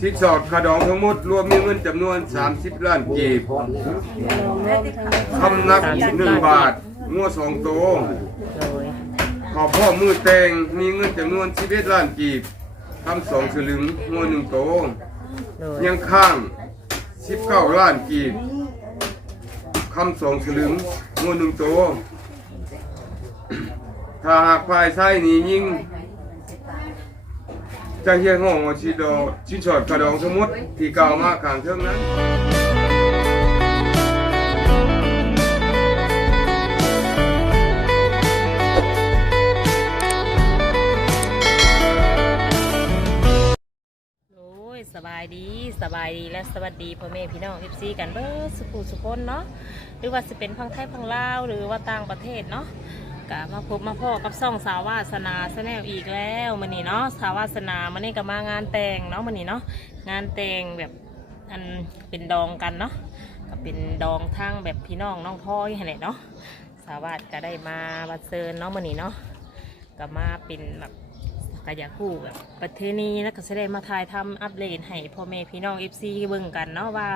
สินสอดขดองทั้งหมดรวมมีเงินจำนวน 30 ล้านกีบคำนับหนึ่งบาทงัวสองโตขอพ่อมือแตงมีเงินจำนวน11ล้านกีบคำสองสลึงงัวหนึ่งโตยังข้าง 19 ล้านกีบคำสองสลึงงัวหนึ่งโตถ้าหากภายไส้นี้ยิ่ง จะเฮียห้องว่าชิโดชิ้นสอดกระดองสมมุติที่เก่ามากลางเท่านั้นโอ้ยสบายดีสบายดีและสวัสดีพ่อแม่พี่น้อง FC กันเบิดสุขุสุคนเนาะหรือว่าสิเป็นพังไทยพังลาวหรือว่าต่างประเทศเนาะ ก็มาพบมาพ่อกับซ่องสาววาสนาแนลอีกแล้วมันนี่เนาะสาววาสนามันนี่ก็มางานแต่งเนาะมันนี่เนาะงานแต่งแบบอันเป็นดองกันเนาะก็เป็นดองทางแบบพี่น้องน้องพ่อยแหละเนาะสาววาสก็ได้มาบัดเซิญเนาะมันนี่เนาะก็มาเป็นแบบก็อยาคู่แบบประเทศนี้แล้วก็จะได้มาถ่ายทำอัปเดตให้พ่อแม่พี่น้องเอฟซีเบิ่งกันเนาะว่า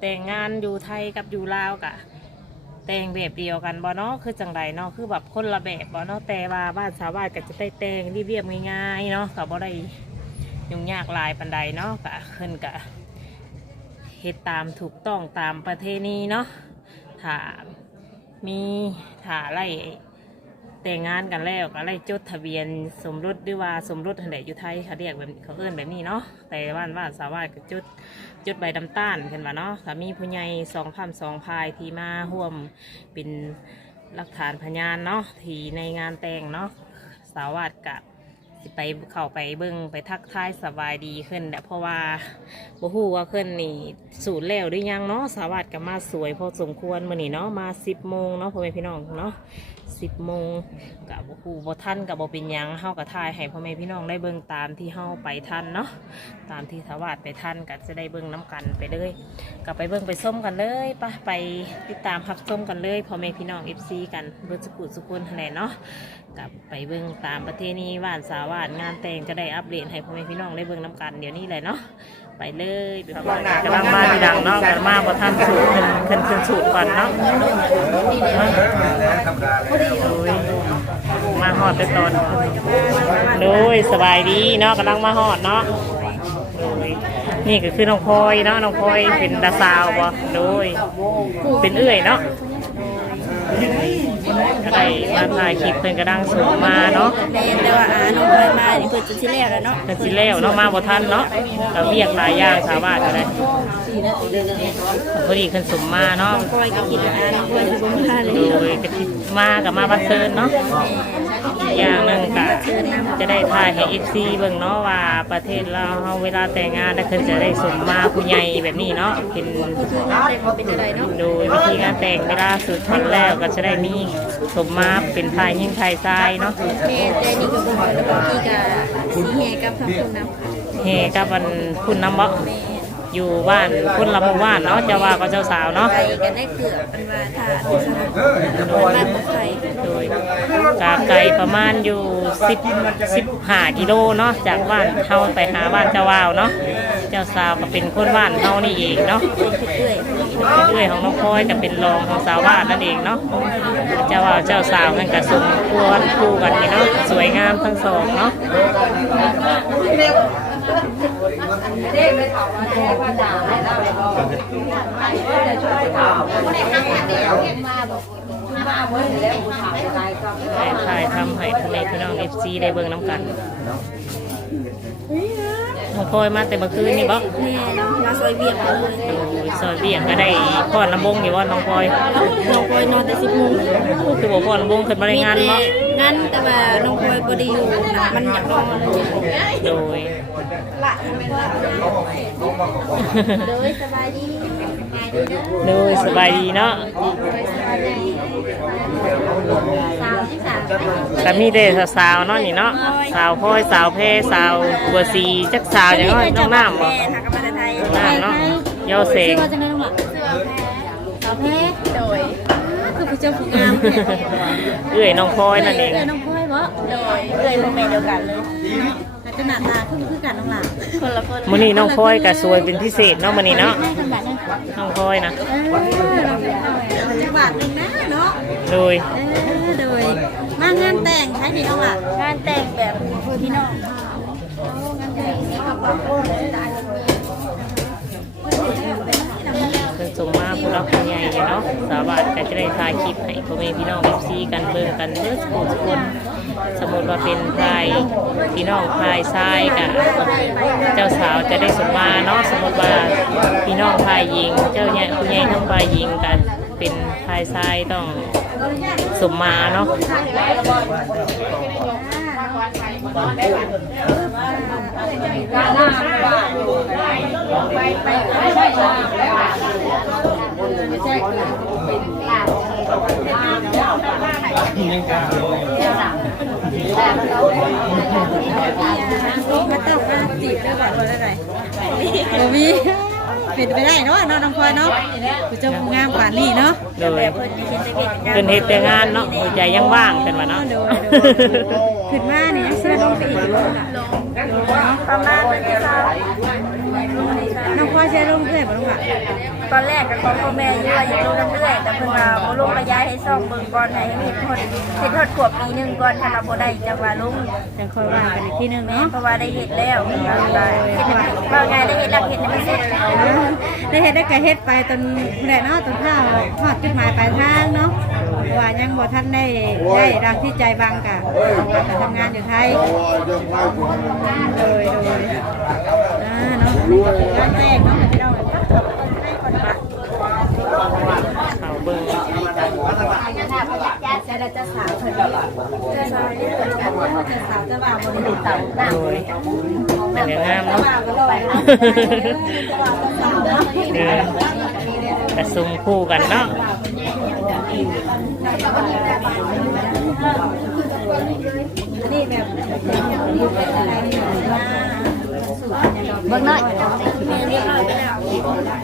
แต่งงานอยู่ไทยกับอยู่ลาวกะ แต่งแบบเดียวกันบ่เนาะคือจังไรเนาะคือแบบคนละแบบบ่เนาะแต่ว่าบ้านชาวบ้านก็จะได้แต่งเรียบๆง่ายๆเนาะก็บ่ได้ยุ่งยากลายปันใดเนาะก็ขึ้นกับเฮ็ดตามถูกต้องตามประเทศนี้เนาะถ้ามีถ้าไล่ แต่งงานกันแล้วก็ไล่จดทะเบียนสมรสหรือว่าสมรสทันใดอยู่ไทยเขาเรียกแบบเขาเอื้อนแบบนี้เนาะแต่บ้านว่าสาวาก็จดจดใบดำต้านกันว่าเนาะถ้ามีผู้ใหญ่สองพันสองพายที่มาร่วมเป็นหลักฐานพยานเนาะที่ในงานแต่งเนาะสาวาสกับสิไปเข้าไปเบิ้งไปทักทายสบายดีขึ้นแหละเพราะว่าบ่ฮู้ว่าขึ้นนี่สูตรแล้วหรือยังเนาะสาวาสกับมาสวยพอสมควรมื้อนี้เนาะมาสิบโมงเนาะพ่อแม่พี่น้องเนาะ สิบโมงกับครูบท่านกับบเป็นยังเฮากับทายให้พ่อแม่พี่น้องได้เบิ่งตามที่เฮาไปทันเนาะตามที่สวัสดไปทันก็จะได้เบิ่งน้กันไปเลยกับไปเบิ่งไปส้มกันเลยปะไปติดตามรับส้มกันเลยพ่อแม่พี่น้อง FC กันเบิ่งสกุลสกุลแหละเนาะกับไปเบิ่งตามประเทศนี้ว่านสาวานงานแต่งก็ได้อัปเดตให้พ่อแม่พี่น้องได้เบิ่งน้กันเดี๋ยวนี้เลยเนาะ ไปเลยไปฟังกำลังมาที่ดังเนาะกำลังมาบ่ทันสูตรขึ้นขึ้นขึ้นสูตรก่อนเนาะมาหอดไปตอนโดยสบายดีเนาะกำลังมาหอดเนาะโดยนี่ก็คือน้องพลอยเนาะน้องพลอยเป็นดาซาวบ่โดยเป็นเอื้อยเนาะ ก็ได้มาถ่ายคลิปเพิ่นกระดังสูงมาเนาะแม่นแต่ว่าอาน้องเคยมานี่เพิ่นจะสิแล้วแล้วเนาะกันสิแล้วเนาะมาบ่ทันเนาะก็เรียกหลายอย่างชาวบ้านก็ได้พอดีขึ้นสมมาเนาะคอยก็คิดว่าอาน้องเคยสิบ่มาเลยโดยกติมากับมาบันเทิงเนาะอีกอย่างหนึ่งก็จะได้ถ่ายให้เอฟซีเบิ่งเนาะว่าประเทศเราเฮาเวลาแต่งงานได้คือจะได้สมมาผู้ใหญ่แบบนี้เนาะเป็นคืองานแต่งเป็นอะไรเนาะ โดยวิธีงานแต่งเวลาสุดทันแล้วก็จะได้มี สมมาเป็นชายยิ่งชายชายเนาะแม่แต่นี่ก็บ่ค่อยแล้วบางทีก็สิแห่กับทางคนนำเฮกับวันคุณน้ำบ่อยู่บ้านคุณละหมู่บ้านเนาะเจ้าว่าก็เจ้าสาวเนาะไปกันได้เกือบเป็นว่าถ้าที่สนามบ้านบ่ไทยโดยกาไกลประมาณอยู่สิบสิบห้ากิโลเนาะจากบ้านเฮาไปหาบ้านเจ้าว่าวเนาะเจ้าสาวก็เป็นคนบ้านเฮานี่เองเนาะเรื่อยเป็น เอื้อยของน้องพลอยก็เป็นรองของสาวานนั่นเองเนาะเจ้าว่าเจ้าสาวกันก็สมควรคู่กันนี่เนาะสวยงามทั้งสองเนาะถ่ายทำให้ทะเลพี่น้องเอฟซีได้เบิ่งน้ำกัน น้องพลอยมาแต่เมื่อคืนนี่บ่แม่มาซอยเวียงเลยโอ้ยซอยเบี่ยงก็ได้พ่อนลำบงอยู่ว่าน้องพลอยน้องพลอยนอนแต่10โมงคือบอกพ่อนลำบงเคยมาได้งานมีเนาะแต่งานแต่ว่าน้องพลอยบ่ได้อยู่มันอยากนอนโดยโดยสบายดีโดยสบายดีเนาะสาวที่ สามแต่มีแต่สาวๆเนาะนี่เนาะสาวพลอยสาวเพสาวบัวสีจักสาวอย่างน้อยน้องน้ำบ่แม่ทางกับมาไทยน้ำเนาะเยาเสงจังเลยลูกเสื้อแพ้สาวแพ้โดยคือผู้เจ้าผู้งามเอื้อยน้องพลอยนั่นเองเอ้ยน้องพลอยบ่โดยเอ้ยโมเมนต์เดียวกันเลยจะหน้าตาคือคือกันน้องหล่ะคนละคนมื้อนี้น้องพลอยก็สวยเป็นพิเศษเนาะมื้อนี้เนาะแม่ทำแบบนั้นน้องพลอยนะเออเราเป็นเอาไว้จังหวัดหนึงนะเนาะ โดยเออโดยมางานแต่งใช่ไหมน้องล่ะงานแต่งแบบพี่น้องงานแต่งเพิ่นส่งมาผู้รับผู้ใหญ่เนาะสาวบาทก็จะได้ถ่ายคลิปให้พ่อแม่พี่น้อง FC กันเบิ่งกันเบิดทุกคนทุกคนสมมุติว่าเป็นพายพี่น้องพายทรายกะเจ้าสาวจะได้สมมาเนาะสมมติว่าพี่น้องพายหญิง เจ้าเนี่ยผู้ใหญ่ทั้งพายหญิงกัน เป็นพายทรายต้องสมมาเนาะมาเติมมาจีบได้วก่อนว่าอะไรโบมี เป็นไปได้เนาะน้องน้องพลอยเนาะผู้เจ้างามกว่านี่เนาะโดยเพิ่นเฮ็ดแต่งานเนาะหัวใจยังว่างเป็นว่าเนาะโดยโดยขึ้นมานี่ยังเสื้อลงไปอีกลงประมาณนี้ค่ะน้อง พลอยใช้ลงเรื่อยบ่ลงอะตอนแรกกับของพ่อแม่อยู่ว่าอยากลงน้ำเรื่อยแต่เพิ่นว่าบ่ลงระยะให้ซ่อมเบิ่งก่อนให้เฮ็ดทอดเฮ็ดทอดขวบปีหนึงก่อนถ้าเราบ่ได้จังว่าลงจังค่อยว่ากันอีกทีหนึงแม่เนาะเพราะว่าได้เฮ็ดแล้วเฮ็ดว่าเฮ็ดให้ว่าไงได้เฮ็ดแล้วเฮ็ดให้มันเสร็จได้เฮ็ดได้ก็เฮ็ดไปตอนแรกเนาะตอนข้าวทอดจุดหมายปลายทางเนาะว่ายังบ่ทันได้ได้ดังที่ใจบังกะไปทำงานอยู่ไทยโดยโดยอ่า เนาะนี่ก็เป็นการแจ้งเนาะให้เราให้ก่อนปะเขาเบิ่งจะได้จะสาวเพิ่นจะสาวนี่เพิ่นจะสาวจะบ่าวบริเต่าโดยแต่งามเนาะบ่าวก็อยนะจะบ่าวจะสาวเนาะแต่ซุ่มคู่กันเนาะนนี้แบบ เป็นอะไรเนี่ยเบิ่งหน่อย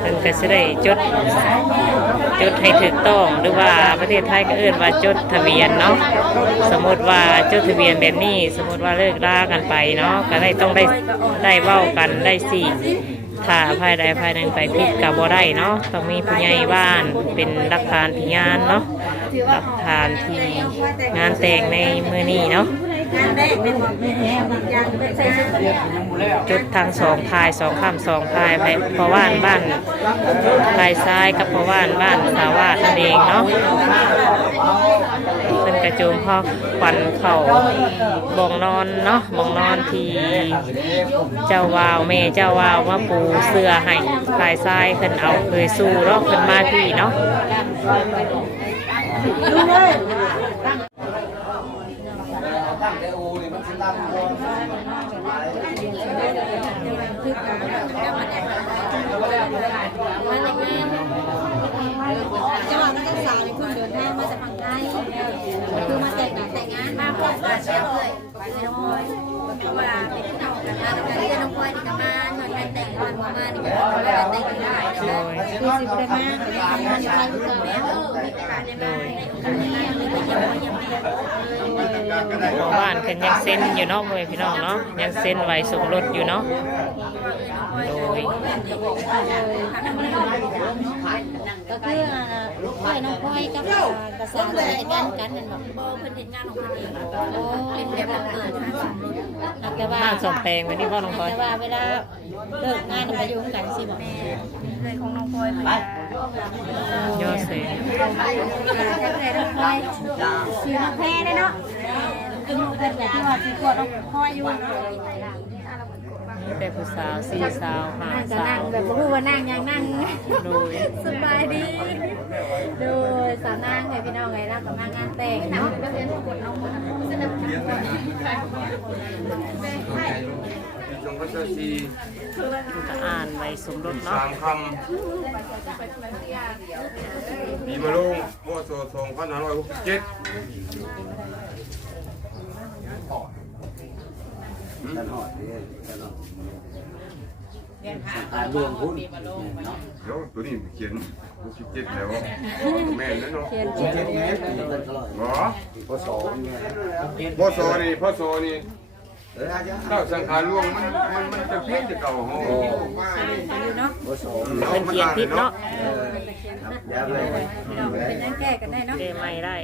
เพิ่นก็สิได้จด จดให้ถูกต้องหรือว่าประเทศไทยก็เอิ้นว่าจดทะเบียนเนาะสมมติว่าจดทะเบียนแบบนี้สมมติว่าเลิกรากันไปเนาะก็ได้ต้องได้ได้เว้ากันได้สิถ้าภายใดภายหนึ่งไปผิดกับบ่ได้เนาะต้องมีผู้ใหญ่บ้านเป็นหลักฐานที่งานเนาะ หลักฐานที่งานแต่งในเมื้อนี้เนาะจุดทางสองพายสองข้ามสองพายไปพระว่านบ้านพายซ้ายกับพระว่านบ้านสาวาดนั่นเองเนาะเป็นกระโจมพ่อควันเข่าบองนอนเนาะบองนอนที่เจ้าวาวแม่เจ้าวาวมาปูเสื้อให้พายซ้ายขึ้นเอาเคยสู้เนาะขึ้นมาที่เนาะ จังหวัดนักศึกษาเพิ่งเดินทางมาจากฝั่งไทยคือมาแต่งงานแต่งงานมามาพบกันเชื่อเลย ไปน้องพลอยเพราะว่าเป็นพี่น้องกันมาแล้วกันเรียนน้องพลอยนี่ก็มาหน่วยงานแต่งวันมานี่ก็มาแต่งงานได้โดยคือสิบได้มาแต่งงานอยู่ไทยคือเก่าแล้วมีโอกาสได้มาในโอกาสได้มาเลยก็ยังบ่ยังไม่เพราะว่านขึ้นยังเส้นอยู่เนาะเว้ยพี่น้องเนาะยังเส้นไว้สมรสอยู่เนาะโดยก็คือพ่อยน้องพ่อยกับกระสานเหตุการณ์กันนั่นแบบบ่เพิ่นเฮ็ดงานของเพิ่นเองโอ้เป็นแบบบังเอิญนะสมรส แต่ว่าบ้านสมแปลงไว้ที่พ่อน้องพลอยแต่ว่าเวลาเลิกงานมาอยู่กันสิบอกแม่เลยของน้องพลอยเพิ่นก็ยอดเสียจะเลยน้องพ่อยสีน้องแพ้ได้เนาะคือน้องเป็นแบบที่ว่าสีขวดน้องพ่อยอยู่ แต่ผู้สาวสี่สาวหานั่งก็สานั่วงแบบบ่ฮู้ว่านั่งยังนั่ง โดย สบายดี โดยสาวนางไงพี่น้องไงเรากำลังงานแต่งเนาะสองพันสี่จะอ่านใบสมรสเนาะสามคำปีมะโรงพศสองพันห้าร้อยหกสิบเจ็ด นการรวมหุ้นเนาะเดี๋ยวตัวนี้เขียน67แล้วแม่นแล้วเนาะเขียนเจ็ดเมตรนี่มันก็ร้อยบ่พอสองเนี่ยพ่อโซนี่พ่อโซนี่เอออาจารย์เจ้าสังขารล่วงมันมันมันจะเพี้ยนจะเก่าโหอยู่เนาะพอสองเป็นเขียนผิดเนาะ เออครับยาเลยพี่น้องเป็นยังแก้กันได้เนาะเกใหม่ได้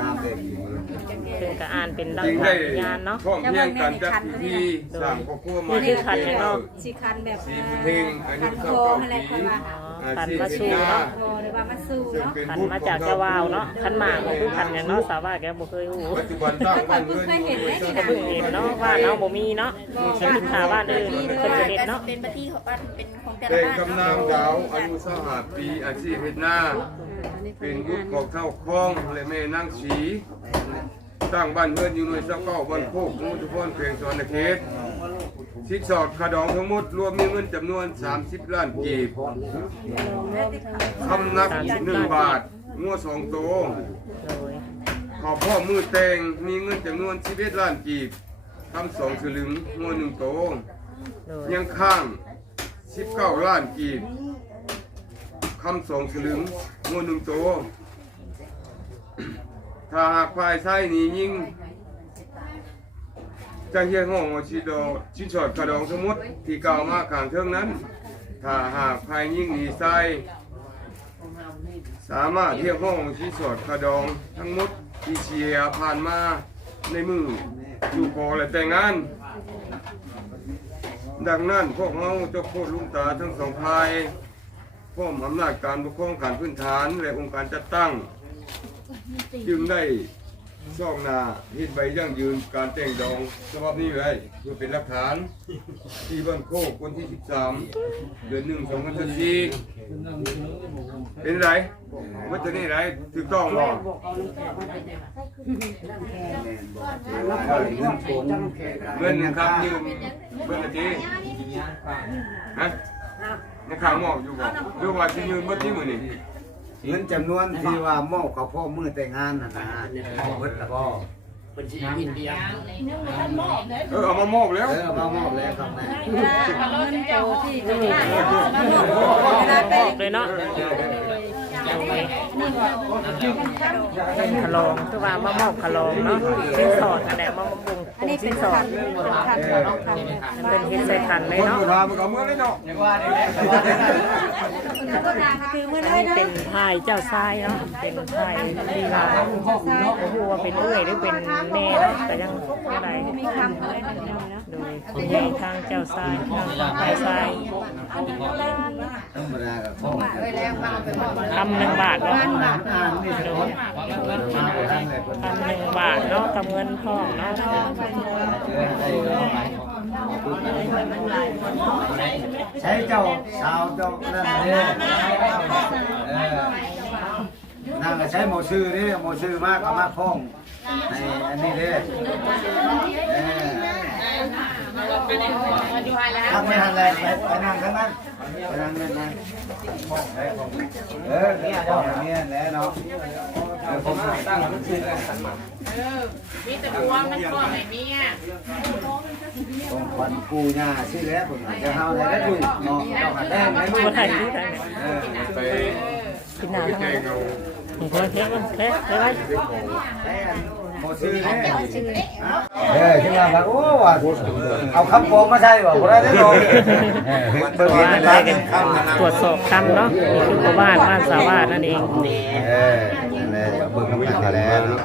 น้ำเต็มถึงก็อ่านเป็นดัจงริงทาได้งยานเนาะพร้อมเพรียงกันจัดพิธีสร้างครอบครัวใหม่นี่คือขันอย่างเนาะสิคันแบบสีอ่าเพลงอายุคันโคเก้าอะไรปีคนว่าอา ขันชีพมาเป็นสู้นาเนาะโบหรือว่ามาสู้เนาะขันมาจากเจ้าวาวเนาะขันหมากก็คือขันอย่างเนาะสาวว่าแกบ่เคยฮู้ปัจจุบันตั้งบ้านเรือนอยู่ในก็เพิ่งเห็นเนาะว่าเนาะบ่มีเนาะฉันคิดหาบ้านอื่นเพิ่นจะเด็ดเนาะเป็นปฏิของบ้านเป็นของแต่ละเป็นบ้านกำนามดาวอายุสหปีอาชีพเฮ็ดนาอันนี้เป็นเพิ่ยุนคของเท่าคลองและแม่นางสีตั้งบ้านเรือนอยู่หน่วยสะเก้าบ้านโคกมุทุพรเพียงสอนเขต สิกสอดคาดองทั้งหมดรวมมีเงินจำนวน 30 ล้านกีบคำนับหนึ่งบาทงัวสองโต ขอพ่อมือแตงมีเงินจำนวน11ล้านกีบคำสองสลึงงัวหนึ่งโต ยังข้าง 19 ล้านกีบคำสองสลึงงัวหนึ่งโต ถ้าหากภายไส้นี้ยิ่ง จะเฮียห้องชิดอชินชอดกระดองสมมุติที่กล่าวมาข้างเทิงนั้น ถ้าหากภายยิ่งหนีไส้สามารถเทียบห้องชินชอดกระดองทั้งหมดที่เชียร์ผ่านมาในมืออยู่พอและแต่งงาน ดังนั้นพวกเราเจ้าโคตรลุงตาทั้งสองภายพร้อมอำนาจการปกครองการพื้นฐานและองค์การจัดตั้ง จึงได้ ซ่องหนาเฮ็ดใบยั่งยืนการแต่งดองฉบับนี้ไว้เพื่อเป็นหลักฐาน ที่บ้านโคกวันที่ 13 เดือนหนึ่งสองพันสี่เป็นไรวัตถุนี้ไรถูกต้องบ่เงินผลเงินนึ่งครับยืมเบิ่งอาทีฮะในข่าวมอกอยู่บ่หรือว่าสิยืมเบ่ที่มือนี้ เงินจำนวนที่ว่ามอบกับพ่อมือแต่งงานนะนะเบิดแล้วก็เออเอามามอบแล้วเออมามอบแล้วครับนะเงินโตที่จะได้มาหมดเวลาไปบอกเลยเนาะ ขลองคือว่ามามอบขลองเนาะชิ้นสอดอันไหนมาบุงอันนี้ชิ้เป็นนสอคัดนเป็นคันเป็นคันมันเป็นเฮ็ดใส่ขันเลยเนาะผู้ทามันก็เมื่อเลยเนาะคือมือได้นะเป็นพายเจ้าทรายเนาะ เป็นพายลีลาโอ้โหว่าเป็นเอื้อยหรือเป็นแม่เนาะแต่ยังอะไร มีคำอะไรหน่อย โดยคุณยายทางเจ้าทรายทางพายทรายธรรมดากับพ่อคำหนึ่งบาทเนาะอ่านนี่โดยมาไปทางไหนคนคำหนึ่งบาทเนาะกับเงินพ่อเนาะใช้เจ้าสาวเจ้านั่นเนี่ยนั่งก็ใช้หมอซื้อนี่หมอซื้อมากก็มากพ้องในอันนี้เด้เออ ทำไม่ทันเลยไปไปนั่งข้างนั้นไปนั่งนั่นนั่นพ้องเออเนี่ยพ้องอย่างนี้แหละเนาะเออผมตั้งมันซื้อแล้วขันมามีแต่พวงมันก็ไม่มีอะของขวัญปูย่าสิแล้วผมจะเฮาได้ได้ดูเนาะเจ้าหาแต้มให้ลูคนกไทยที่ไทยเนี่ยเออไปกินหนาทั้งแกนั้นงเอาผมก็เทสมันเทสเทสไว้ หมอซื้อเนี่ยเออที่ว่าโอ้ว่าเอาคำโกงมาใช่บ่บ่ได้ได้ดอกเออเบิ่งว่าเห็นอะไรร้านกันคำนั้นตรวจสอบคำเนาะนี่คือพ่อบ้านบ้านสาวาสนั่นเองเออนั่นแหละเบิ่งน้ำกันแล้วเนาะ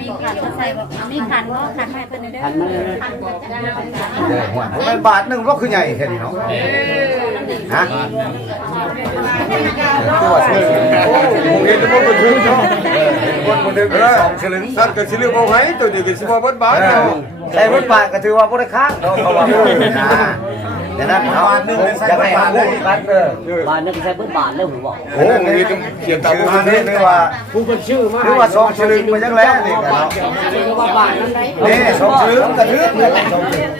มีขันก็ใส่บอกมีขันก็ขันให้เพิ่นเด้อเด้อหัวมันบาทนึงบ่คือใหญ่แค่นี้เนาะ ฮะตัวสิโอ้ผมเห็นแล้วมันถึงเนาะเออเห็นคนบ่นึกสองฉลึงสัตว์ก็สิเรียกว่าไผตัวนี้ก็สิว่าเบิดบาทเนาะใส่บทบาทก็ถือว่าบ่ได้ค้างเนาะเพราว่าพูดนะแต่นั้นเขาจะให้เขาพูดกันเด้อบ้านนึกใช้เบิดบาทแล้วผมบอกโอ้โหนี่เขียนตามชื่อบ่มาทันนี่เด้คือว่าผู้คนชื่อมาคือว่าสองฉลึงมาจังแล้วนี่กันเนาะว่าบาทนั่นนี่สองฉลึงกระทึกเลยสองฉลึง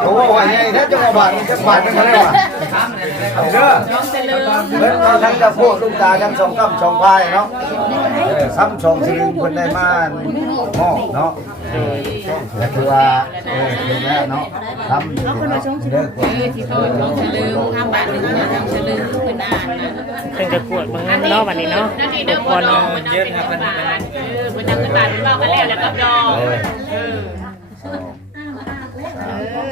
เขาว่าว่าไงถ้าจะมาบาดจะบาดมันอะไรวะเด้อเบิ่งเอาทั้งจะพูดลูกตาทั้งสองกำสองพายเนาะซ้ำสองสลึงเพิ่นได้มาหม้อเนาะแต่คือว่าเออเห็นแล้วเนาะทำอยู่เนาะเด้อคนที่โทษน้องเฉลือทำบ้านนึงนะทำเฉลือขึ้นอ่านเพิ่นก็กวดเบิ่งเนาะบัดนี้เนาะนั่นนี่เด้อวดพ่พอน้น้อองงมันะเป็นบ้านเออมันจะเป็นบ้านเรากันแล้วแล้วกับดองเออ สองสามสี่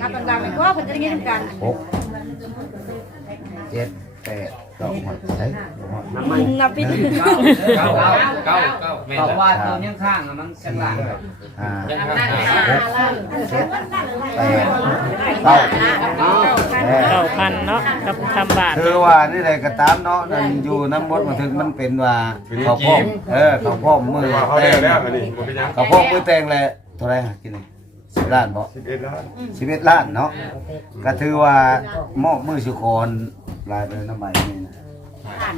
นับดังๆไม่ว่าเพิ่นจะได้ยินกันหกเจ็ดแปดเก้าหมดเฮ้ยหมดนับผิดเก้าเก้าเก้าเก้าแม่นบอกว่าตัวยังข้างอะมันกันหลังห้ายังหข้างกเจ็ดแปดเก้าเออเก้าพันเนาะกับคำบาทคือว่านี่แหละก็ตามเนาะนั่นอยู่น้ำมดมาถึงมันเป็นว่าเขาพ่อมเออเขาพ่อมมือว่าเขาแตได้งแล้วอันนี้บ่เป็นหยังเขาพ่อมมือแตงแหละเท่าไหรฮะกินนี่ สิบล้านบ่11ล้านชีวิตล้านเนาะก็ถือว่ามอบมือสุคนลายไปน้ำใบนี่นะ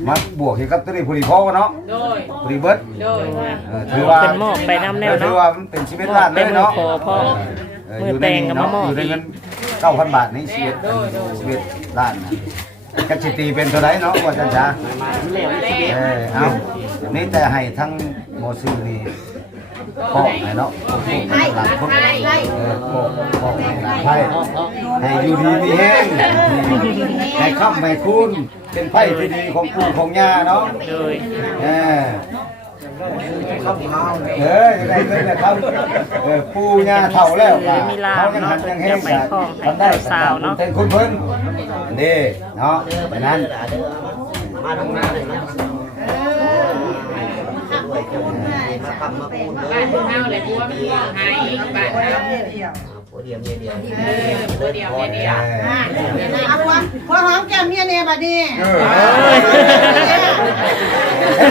มาบวกให้กับตัวนี้พอดีพอเนาะโดยพอดีเบิดโดยเออถือว่าเป็นหมอกไปน้ำแนวถือเนาะว่ามันเป็นชีวิตล้านเลยเนาะเป็นมือขอพ่อเออมืออยู่ในแตงนี้กับเนาะมะม่วงอยู่ในเงินเก้าพันบาทนี่ชีวิตชีวิตล้านนะกัจจิตีเป็นเท่าไหรเนาะว่าจะจ้าเออเอานี่แต่ให้ทั้งโมซูนี่ พ่อให้เนาะให้หลังคนเออพ่อพ่อให้ให้อยู่ดีมีแห้งให้ค้ำให้คุณ เป็นไพ่ที่ดีของปู่ของย่าเนาะโดยเออเออจะได้เงินนะครับเออปู่ย่าเฒ่าแล้วก็มีลาเขายังหันยังแห้งกันทำได้สาวเนาะเป็นคุณเพิ่นนี่เนาะดังนั้นมาตรงหน้าเลยนะ มาพูดเลบ้านเฮาเลยพัวมันมองให้บ้านเฮาผัวเดียวเมียเดียวเออพัวเดียวเมียเดียวเอาวะพอหอมแก้มเมียเนี่ยบัดนี้เออ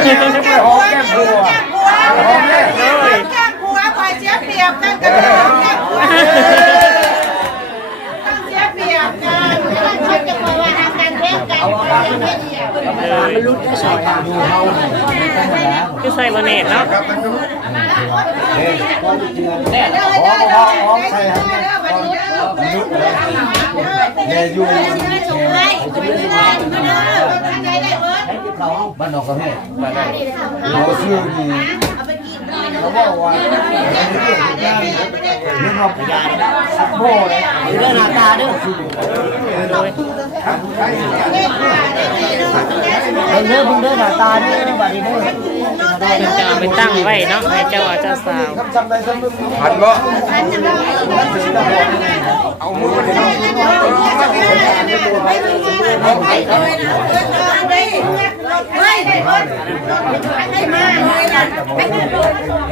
แก้มหัวแก้มหัวหอมเลยแก้มผัวคอยเสียเปรียบนั่นก็เลยหอมแก้มผัว มันรุดได้สอยอะดูเฮาคือใส่บะเนตเนาะเด้หอมหอมหอมใส่ให้เนี่ยยุบเลยเนี่ยอยู่บ้านนอกก็ให้โอ้ชื่อนี่ เขาบอกว่านี่นอกยาสักโม่เลยเรื่องหน้าตาเด้อโดยเบิ่งเด้อเบิ่งเด้อหน้าตาเด้อบัดนี้เด้อเพิ่นจะเอาไปตั้งไว้เนาะให้เจ้าว่าเจ้าสาวคำจำได้จำมึงพันบ่เอามือนี่เนาะโอ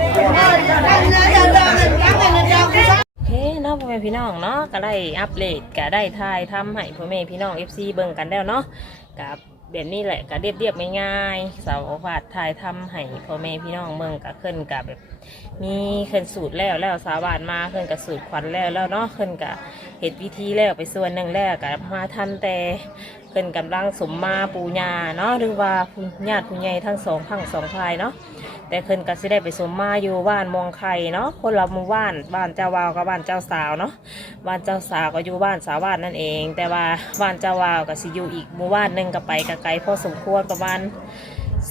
เคเนาะพ่อแม่พี่น้องเนาะก็ได้อัปเดตก็ได้ทายทำให้พ่อแม่พี่น้อง FC เบิ่งกันแล้วเนาะกับแบบนี้แหละก็เรียบเรียบๆง่ายๆสาร์วาดทายทำให้พ่อแม่พี่น้องเบิ่งก็ขึ้นกับแบบมีขึ้นสูตรแล้วแล้วสาวานมาขึ้นกับสูตรควันแล้วแล้วเนาะขึ้นกับเหตุวิธีแล้วไปส่วนหนึ่งแล้วกับมาทันแต่ขึ้นกำลังสมมาปูญาเนาะหรือว่าญาติผู้ใหญ่ทั้งสองทั้งสองพายเนาะ แต่ขึ้นก็สิได้ไปสมมาอยู่บ้านมองไข่เนาะคนละหมู่บ้านบ้านเจ้าวาวกับบ้านเจ้าสาวเนาะบ้านเจ้าสาวก็อยู่บ้านสาวบ้านนั่นเอง แต่ว่าบ้านเจ้าวาวก็สิอยู่อีกหมู่บ้านหนึ่งก็ไปกไกลพอสมควรประมาณ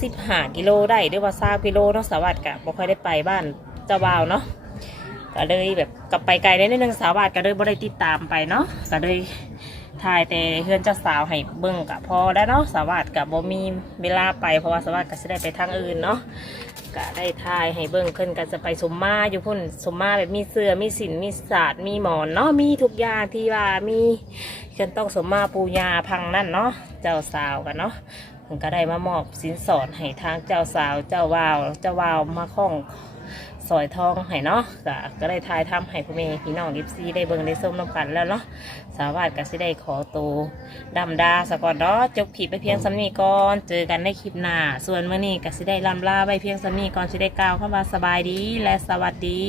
สิบห้ากิโลได้หรือว่าซากิโลเนาะสวัสดิกะบ่ค่อยได้ไปบ้านเจ้าบ่าวเนาะก็เลยแบบกลับไปไกลได้นิดนึงสาวบ้าสก็เลยบ่ได้ติดตามไปเนาะก็เลย ถ่ายแต่เฮือนเจ้าสาวให้เบิ่งกะพอแล้วเนาะสวัสดิ์กะบ่มีเวลาไปเพราะว่าสวัสดิ์ก็สิได้ไปทางอื่นเนาะก็ได้ถ่ายให้เบิ่งขึ้นก็จะไปสมมาอยู่พุ่นสมมาแบบมีเสื้อมีสินมีศาสตร์มีหมอนเนาะมีทุกอย่างที่ว่ามีเคนต้องสมมาปูยาพังนั่นเนาะเจ้าสาวกันเนาะเพิ่นก็ได้มามอบสินสอดให้ทางเจ้าสาวเจ้าวาวเจ้าวาวมาข้อง ซอยทองให้เนาะก็ก็ได้ทายทำให้พ่อแม่พี่น้องดิฟซีได้เบิ่งได้ส้มน้ำกันแล้วเนาะสาวาสก็สิได้ขอตัวดำดาสะก่อนเนาะจบคลิปไปเพียงสำนีก่อนเจอกันในคลิปหน้าส่วนมื้อนี้ก็สิได้ลำลาไปเพียงสำนีก่อนสิได้กล่าวคำว่าสบายดีและสวัสดี